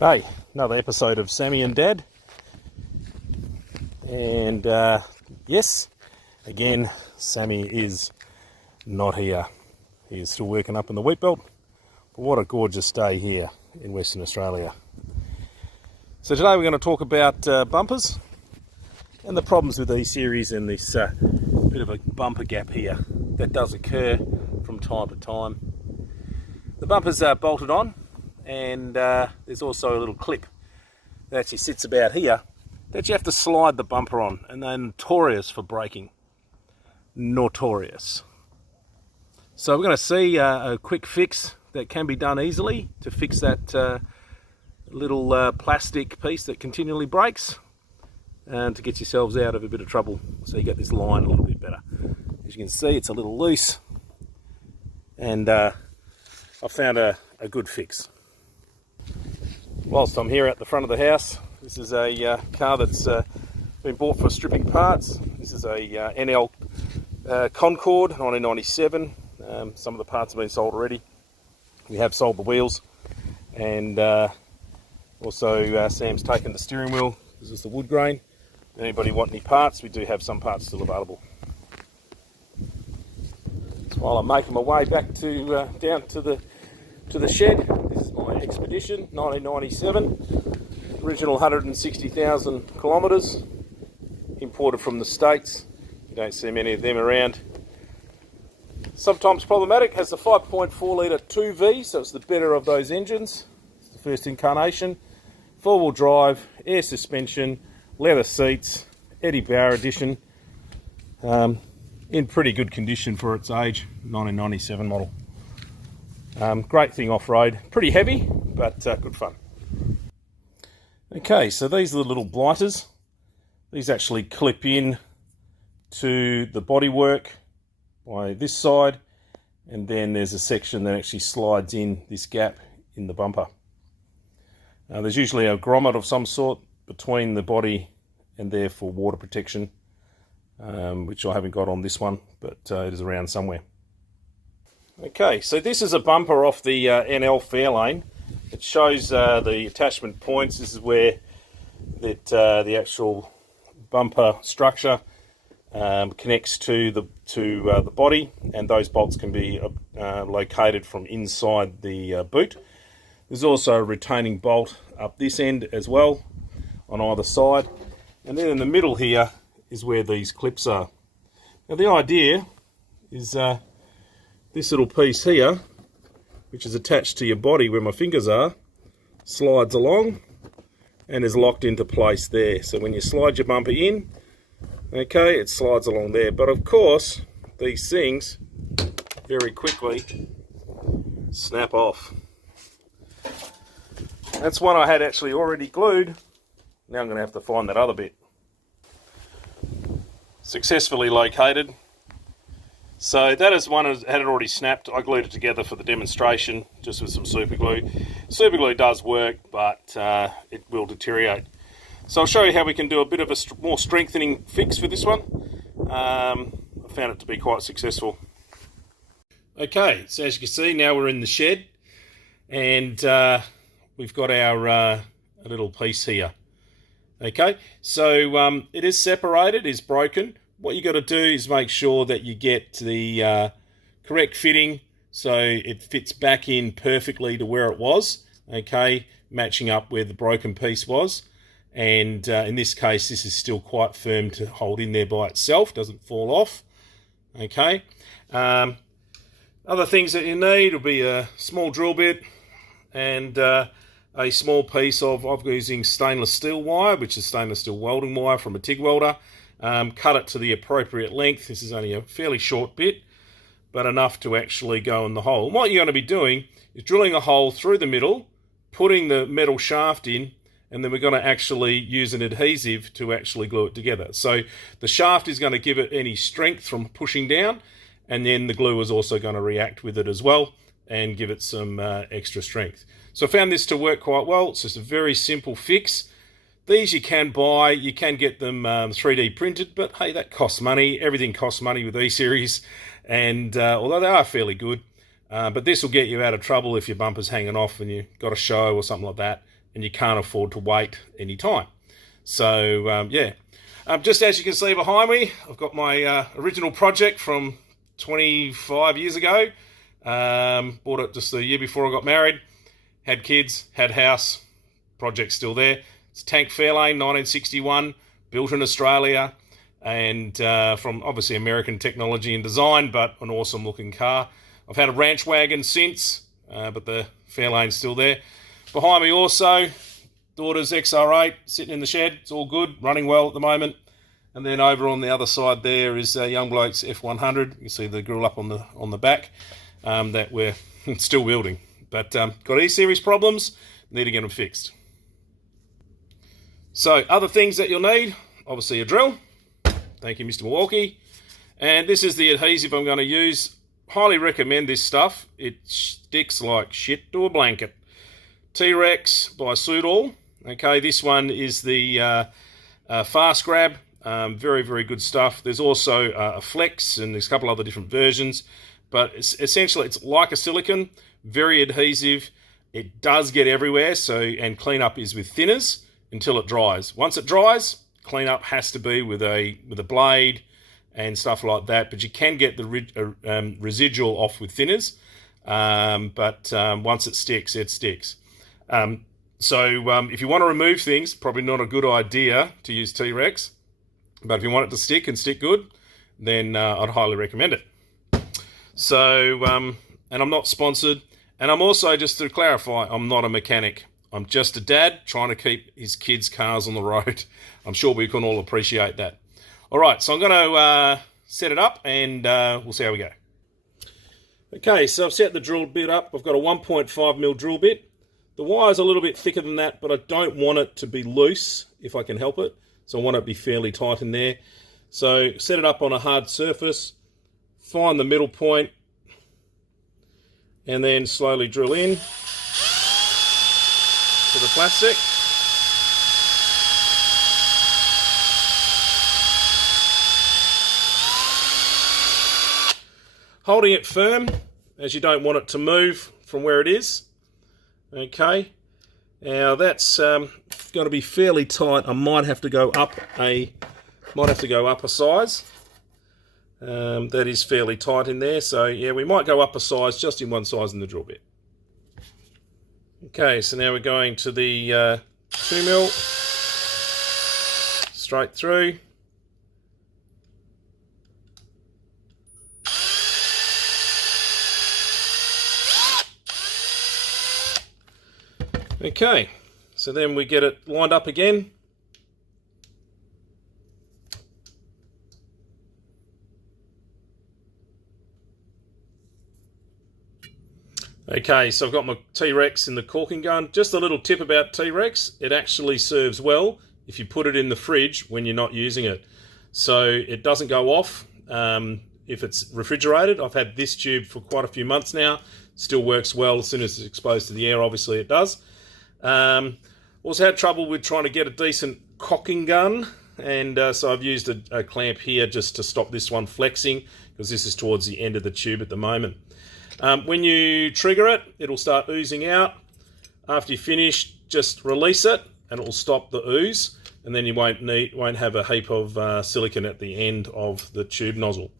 Hey, another episode of Sammy and Dad. And yes, again, Sammy is not here. He is still working up in the wheat belt. But what a gorgeous day here in Western Australia. So today we're going to talk about bumpers and the problems with these series and this bit of a bumper gap here that does occur from time to time. The bumpers are bolted on, and there's also a little clip that actually sits about here that you have to slide the bumper on, and they're notorious for breaking. Notorious. So we're going to see a quick fix that can be done easily to fix that little plastic piece that continually breaks, and to get yourselves out of a bit of trouble so you get this line a little bit better. As you can see, it's a little loose, and I've found a good fix. Whilst I'm here at the front of the house, this is a car that's been bought for stripping parts. This is a NL Concord 1997. Some of the parts have been sold already. We have sold the wheels, and also Sam's taken the steering wheel. This is the wood grain. Anybody want any parts? We do have some parts still available. So while I'm making my way back to down to the shed, this is my Expedition 1997, original 160,000 kilometres, imported from the States. You don't see many of them around. Sometimes problematic, has the 5.4 litre 2V, so it's the better of those engines. It's the first incarnation. Four-wheel drive, air suspension, leather seats, Eddie Bauer edition. In pretty good condition for its age, 1997 model. Great thing off-road, pretty heavy, but good fun. Okay, so these are the little blighters. These actually clip in to the bodywork by this side, and then there's a section that actually slides in this gap in the bumper. There's usually a grommet of some sort between the body and there for water protection, which I haven't got on this one, but it is around somewhere. Okay, so this is a bumper off the NL Fairlane. It shows the attachment points. This is where the actual bumper structure connects to the body, and those bolts can be located from inside the boot. There's also a retaining bolt up this end as well on either side, and then in the middle here is where these clips are. Now the idea is this little piece here, which is attached to your body where my fingers are, slides along and is locked into place there. So when you slide your bumper in, okay, it slides along there. But of course, these things very quickly snap off. That's one I had actually already glued. Now I'm going to have to find that other bit. Successfully located. So that is one that had already snapped. I glued it together for the demonstration, just with some super glue. Super glue does work, but it will deteriorate. So I'll show you how we can do a bit of a more strengthening fix for this one. I found it to be quite successful. Okay, so as you can see, now we're in the shed, and we've got our little piece here. Okay, so it is separated, is broken. What you got to do is make sure that you get the correct fitting so it fits back in perfectly to where it was, okay, matching up where the broken piece was. And in this case, this is still quite firm to hold in there by itself, doesn't fall off, okay. Other things that you need will be a small drill bit and a small piece of, I'm using stainless steel wire, which is stainless steel welding wire from a TIG welder. Cut it to the appropriate length. This is only a fairly short bit, but enough to actually go in the hole. And what you're going to be doing is drilling a hole through the middle, putting the metal shaft in, and then we're going to actually use an adhesive to actually glue it together. So the shaft is going to give it any strength from pushing down, and then the glue is also going to react with it as well and give it some extra strength. So I found this to work quite well. It's just a very simple fix. These you can buy, you can get them 3D printed, but hey, that costs money. Everything costs money with E-Series, and although they are fairly good, but this will get you out of trouble if your bumper's hanging off and you've got a show or something like that. and you can't afford to wait any time. So yeah, just as you can see behind me, I've got my original project from 25 years ago. Bought it just the year before I got married. Had kids, had house, project's still there. It's a tank Fairlane, 1961, built in Australia, and from obviously American technology and design, but an awesome looking car. I've had a ranch wagon since, but the Fairlane's still there. Behind me also, daughter's XR8 sitting in the shed. It's all good, running well at the moment. And then over on the other side there is young bloke's F100. You can see the grill up on the back that we're still building. But got E-series problems, need to get them fixed. So other things that you'll need, obviously a drill. Thank you, Mr. Milwaukee. And this is the adhesive I'm going to use. Highly recommend this stuff. It sticks like shit to a blanket. T-Rex by Soudall. Okay, this one is the Fast Grab. Very, very good stuff. There's also a Flex, and there's a couple other different versions. But essentially, it's like a silicone, very adhesive. It does get everywhere, and cleanup is with thinners until it dries. Once it dries, cleanup has to be with a blade and stuff like that. But you can get the residual off with thinners. But once it sticks, it sticks. So if you want to remove things, probably not a good idea to use T-Rex. But if you want it to stick and stick good, then I'd highly recommend it. So, and I'm not sponsored. And I'm also, just to clarify, I'm not a mechanic. I'm just a dad trying to keep his kids' cars on the road. I'm sure we can all appreciate that. All right, so I'm going to set it up, and we'll see how we go. Okay, so I've set the drill bit up. I've got a 1.5mm drill bit. The wire's a little bit thicker than that, but I don't want it to be loose if I can help it. So I want it to be fairly tight in there. So set it up on a hard surface, find the middle point, and then slowly drill in to the plastic. Holding it firm, as you don't want it to move from where it is. Okay, now that's going to be fairly tight. I might have to go up a size. That is fairly tight in there, so yeah, we might go up a size, just in one size in the drill bit. Okay, so now we're going to the 2mm, straight through. Okay, so then we get it lined up again. Okay, so I've got my T-Rex in the caulking gun. Just a little tip about T-Rex, it actually serves well if you put it in the fridge when you're not using it. So it doesn't go off if it's refrigerated. I've had this tube for quite a few months now. Still works well. As soon as it's exposed to the air, obviously it does. Also had trouble with trying to get a decent cocking gun, and so I've used a clamp here just to stop this one flexing, because this is towards the end of the tube at the moment. When you trigger it, it'll start oozing out. After you finish, just release it and it will stop the ooze, and then you won't have a heap of silicone at the end of the tube nozzle.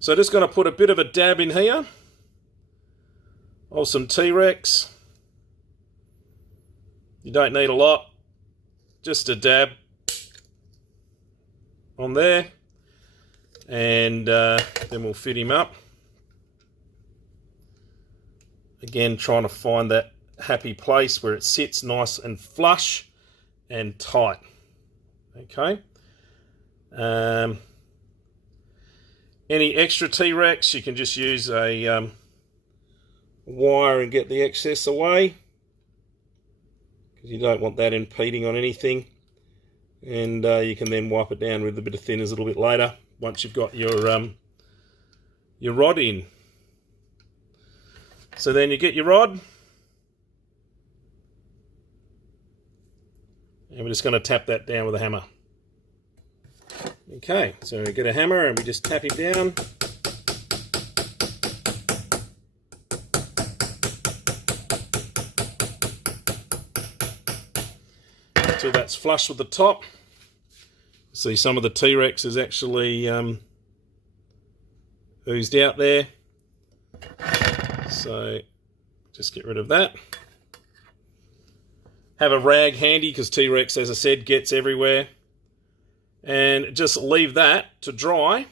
So just going to put a bit of a dab in here of some T-Rex. You don't need a lot, just a dab on there, and then we'll fit him up. Again, trying to find that happy place where it sits nice and flush and tight. Okay. Any extra T-Rex, you can just use a wire and get the excess away, because you don't want that impeding on anything. And you can then wipe it down with a bit of thinners a little bit later, once you've got your rod in. So then you get your rod, and we're just going to tap that down with a hammer. Okay, so we get a hammer and we just tap him down. till that's flush with the top. See, some of the T-Rex is actually oozed out there. So just get rid of that. Have a rag handy because T-Rex, as I said, gets everywhere. And just leave that to dry.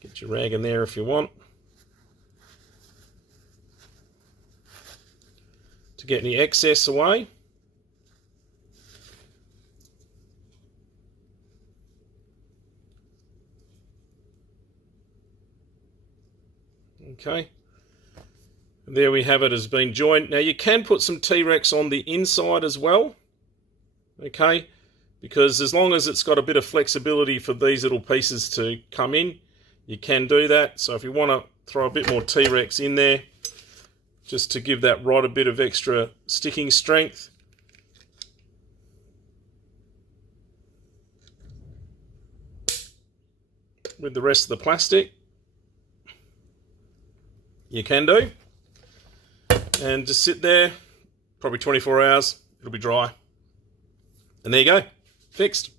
Get your rag in there if you want. To get any excess away. Okay. And there we have it, has been joined. Now you can put some T-Rex on the inside as well. Okay. Because as long as it's got a bit of flexibility for these little pieces to come in, you can do that. So if you want to throw a bit more T-Rex in there, just to give that rod a bit of extra sticking strength. With the rest of the plastic, you can do. And just sit there, probably 24 hours, it'll be dry. And there you go, fixed.